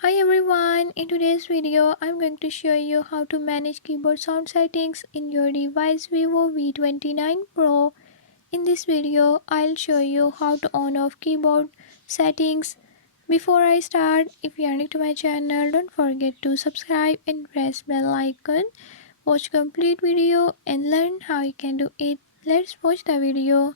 Hi everyone, in today's video I'm going to show you how to manage keyboard sound settings in your device Vivo V29 Pro. In this video I'll show you how to on off keyboard settings. Before I start, if you are new to my channel, don't forget to subscribe and press bell icon. Watch complete video and learn how you can do it. Let's watch the video.